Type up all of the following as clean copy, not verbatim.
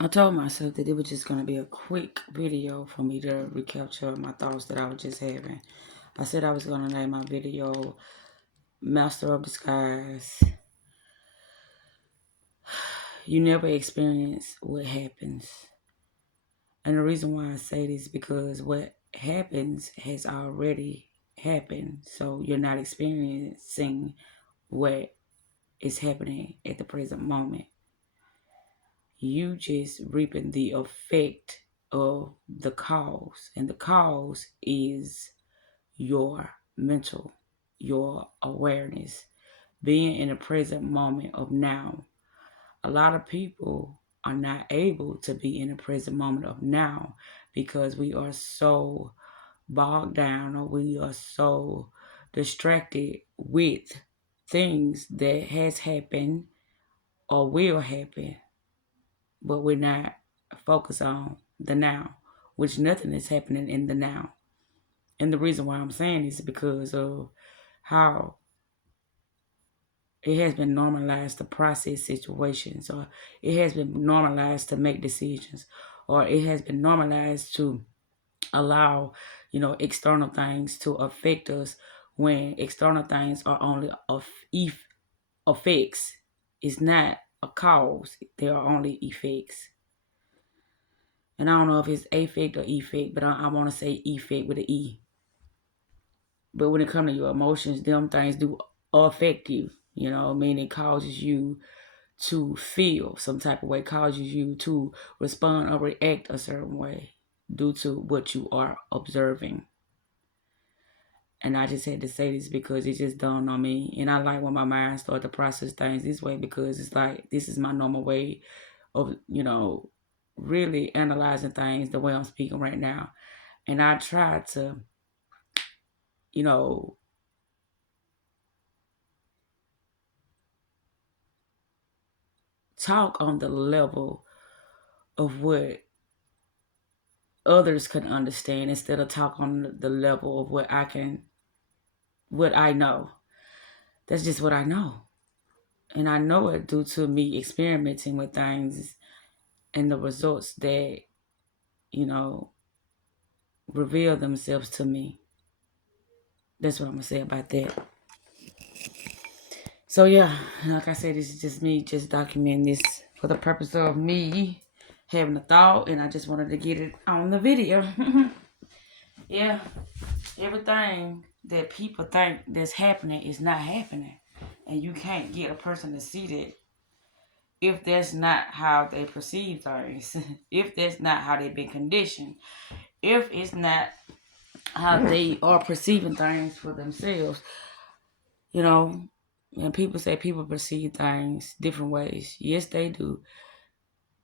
I told myself that it was just going to be a quick video for me to recapture my thoughts that I was just having. I said I was going to name my video Master of Disguise. You never experience what happens. And the reason why I say this is because what happens has already happened. So you're not experiencing what is happening at the present moment. You just reaping the effect of the cause. And the cause is your mental, your awareness, being in the present moment of now. A lot of people are not able to be in the present moment of now because we are so bogged down or we are so distracted with things that has happened or will happen, but we're not focused on the now, which nothing is happening in the now. And the reason why I'm saying this is because of how it has been normalized to process situations, or it has been normalized to make decisions, or it has been normalized to allow, external things to affect us when external things are only of effects. It's not a cause, they are only effects. And I don't know if it's affect or effect, but I want to say effect with an E. But when it comes to your emotions, them things do affect you. You know, I mean, it causes you to feel some type of way, causes you to respond or react a certain way due to what you are observing. And I just had to say this because it just dawned on me. And I like when my mind started to process things this way because it's like this is my normal way of, really analyzing things the way I'm speaking right now. And I try to, you know, talk on the level of what others can understand instead of talk on the level of what I know. That's just what I know. And I know it due to me experimenting with things and the results that, you know, reveal themselves to me. That's what I'm going to say about that. So, yeah, like I said, this is just me just documenting this for the purpose of me having a thought, and I just wanted to get it on the video. Yeah, everything that people think that's happening is not happening. And you can't get a person to see that if that's not how they perceive things, if that's not how they've been conditioned, if it's not how they are perceiving things for themselves, you know. And people say people perceive things different ways. Yes, they do.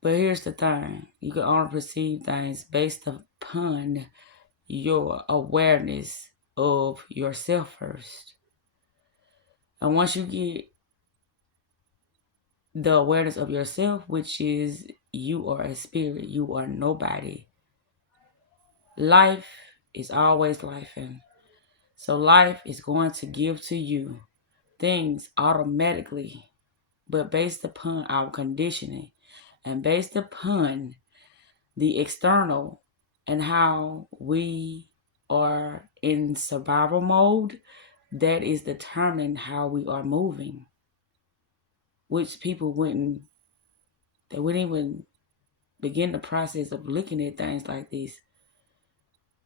But here's the thing, you can only perceive things based upon your awareness of yourself first. And once you get the awareness of yourself, which is you are a spirit, you are nobody. Life is always life, and so life is going to give to you things automatically, but based upon our conditioning and based upon the external and how we are in survival mode, that is determining how we are moving. Which people wouldn't even begin the process of looking at things like this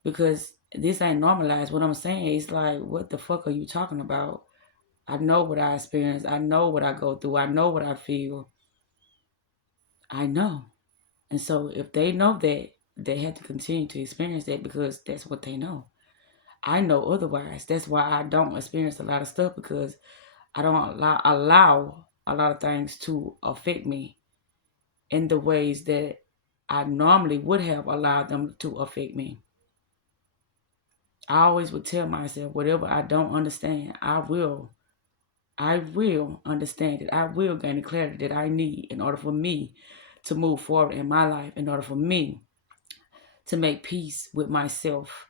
because this ain't normalized. What I'm saying is like, what the fuck are you talking about? I know what I experience. I know what I go through. I know what I feel. I know. And so if they know that, they have to continue to experience that because that's what they know. I know otherwise. That's why I don't experience a lot of stuff because I don't allow a lot of things to affect me in the ways that I normally would have allowed them to affect me. I always would tell myself, whatever I don't understand, I will understand it. I will gain the clarity that I need in order for me to move forward in my life, in order for me to make peace with myself.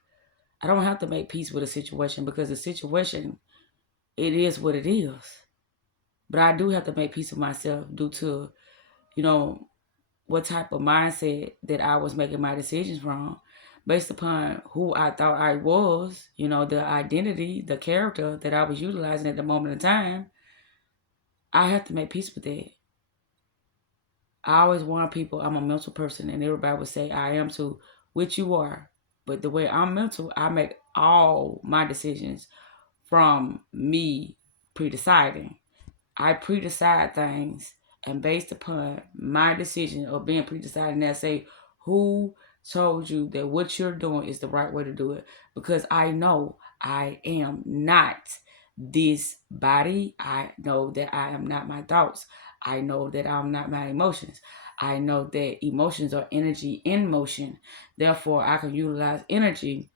I don't have to make peace with a situation because the situation, it is what it is. But I do have to make peace with myself due to, you know, what type of mindset that I was making my decisions from, based upon who I thought I was, the identity, the character that I was utilizing at the moment in time. I have to make peace with that. I always warn people I'm a mental person, and everybody would say I am too, which you are. But the way I'm mental, I make all my decisions from me pre-deciding. I pre-decide things, and based upon my decision of being pre-decided, I say, who told you that what you're doing is the right way to do it? Because I know I am not this body. I know that I am not my thoughts. I know that I'm not my emotions. I know that emotions are energy in motion. Therefore, I can utilize energy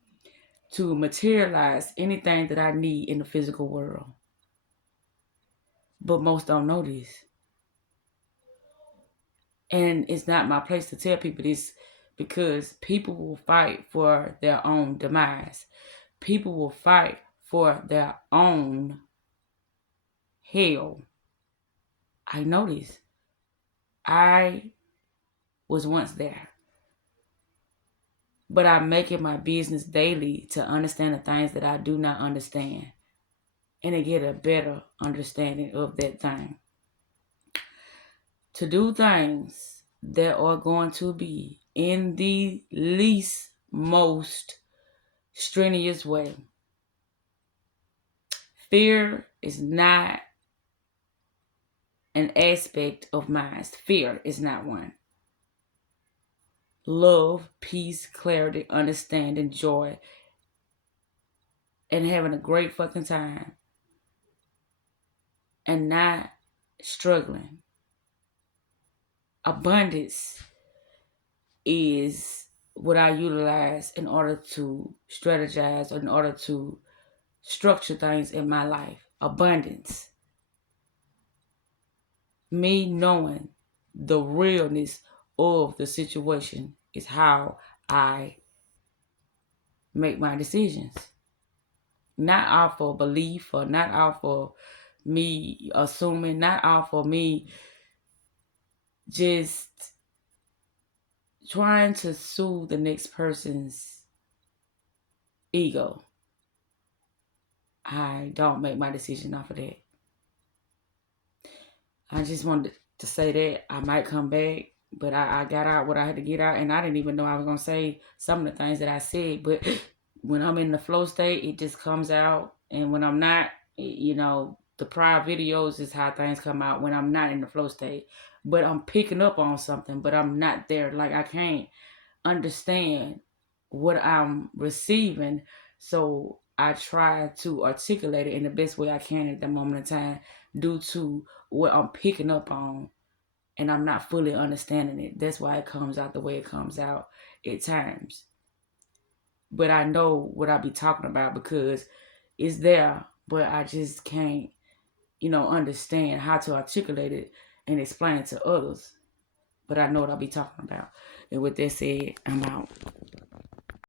to materialize anything that I need in the physical world. But most don't know this. And it's not my place to tell people this, because people will fight for their own demise. People will fight for their own hell. I know this. I was once there. But I make it my business daily to understand the things that I do not understand, and to get a better understanding of that thing. To do things that are going to be in the least most strenuous way. Fear is not an aspect of mine. Fear is not one. Love, peace, clarity, understanding, joy, and having a great fucking time, and not struggling. Abundance is what I utilize in order to strategize, or in order to structure things in my life. Abundance. Me knowing the realness of the situation is how I make my decisions. Not off of belief, or not off of me assuming, not off of me just trying to soothe the next person's ego. I don't make my decision off of that. I just wanted to say that I might come back, but I got out what I had to get out, and I didn't even know I was going to say some of the things that I said. But when I'm in the flow state, it just comes out. And when I'm not, the prior videos is how things come out when I'm not in the flow state. But I'm picking up on something, but I'm not there. Like, I can't understand what I'm receiving. So I try to articulate it in the best way I can at the moment in time, due to what I'm picking up on, and I'm not fully understanding it. That's why it comes out the way it comes out at times. But I know what I be talking about, because it's there, but I just can't, understand how to articulate it and explain it to others. But I know what I be talking about. And with that said, I'm out.